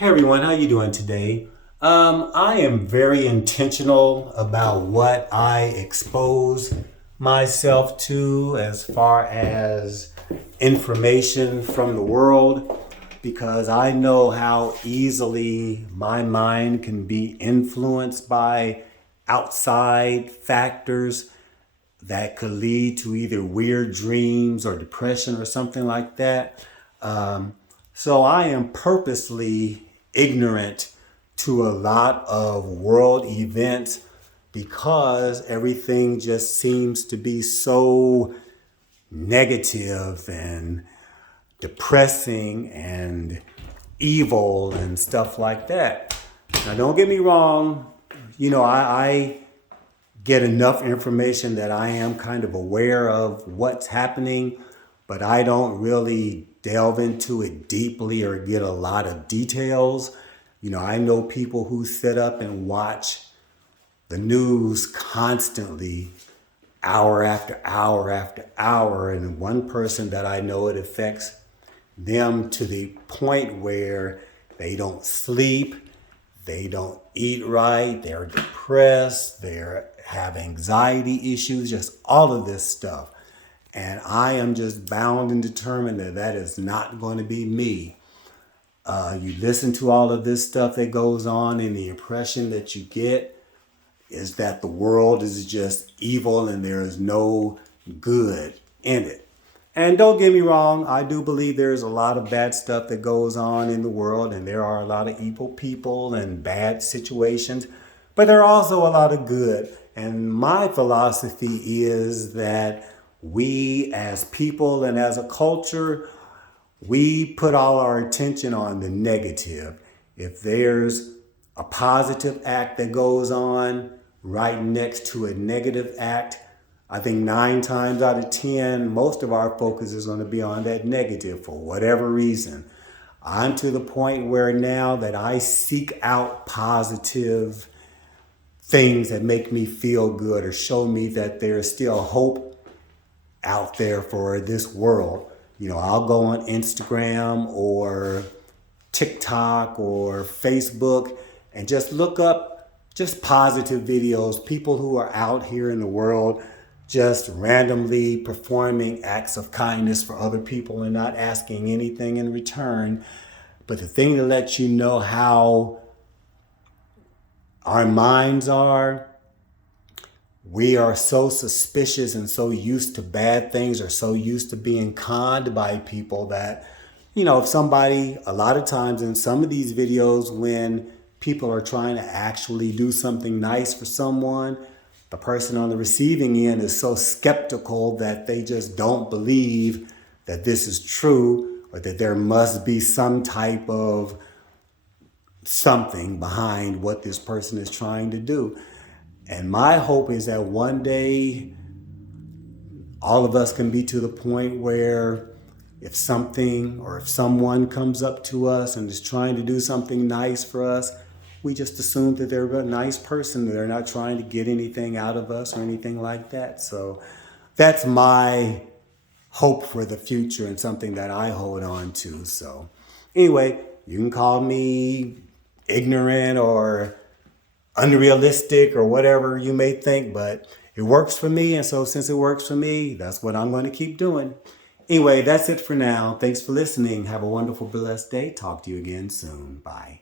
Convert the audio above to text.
Hey everyone, how you doing today? I am very intentional about what I expose myself to as far as information from the world because I know how easily my mind can be influenced by outside factors that could lead to either weird dreams or depression or something like that. So I am purposely ignorant to a lot of world events because everything just seems to be so negative and depressing and evil and stuff like that. Now, don't get me wrong, I get enough information that I am kind of aware of what's happening, but I don't really delve into it deeply or get a lot of details. I know people who sit up and watch the news constantly, hour after hour after hour, and one person that I know, it affects them to the point where they don't sleep, they don't eat right, they're depressed, they have anxiety issues, just all of this stuff. And I am just bound and determined that that is not going to be me. You listen to all of this stuff that goes on, and the impression that you get is that the world is just evil and there is no good in it. And don't get me wrong, I do believe there's a lot of bad stuff that goes on in the world, and there are a lot of evil people and bad situations, but there are also a lot of good. And my philosophy is that we as people and as a culture, we put all our attention on the negative. If there's a positive act that goes on right next to a negative act, I think 9 times out of 10, most of our focus is going to be on that negative for whatever reason. I'm to the point where now that I seek out positive things that make me feel good or show me that there's still hope out there for this world. I'll go on Instagram or TikTok or Facebook and just look up just positive videos, people who are out here in the world just randomly performing acts of kindness for other people and not asking anything in return. But the thing to let you know how our minds are, we are so suspicious and so used to bad things or so used to being conned by people that, if somebody, a lot of times in some of these videos, when people are trying to actually do something nice for someone, the person on the receiving end is so skeptical that they just don't believe that this is true or that there must be some type of something behind what this person is trying to do. And my hope is that one day all of us can be to the point where if something or if someone comes up to us and is trying to do something nice for us, we just assume that they're a nice person. They're not trying to get anything out of us or anything like that. So that's my hope for the future and something that I hold on to. So anyway, you can call me ignorant or unrealistic or whatever you may think, but it works for me. And so since it works for me, that's what I'm going to keep doing. Anyway, that's it for now. Thanks for listening. Have a wonderful, blessed day. Talk to you again soon. Bye.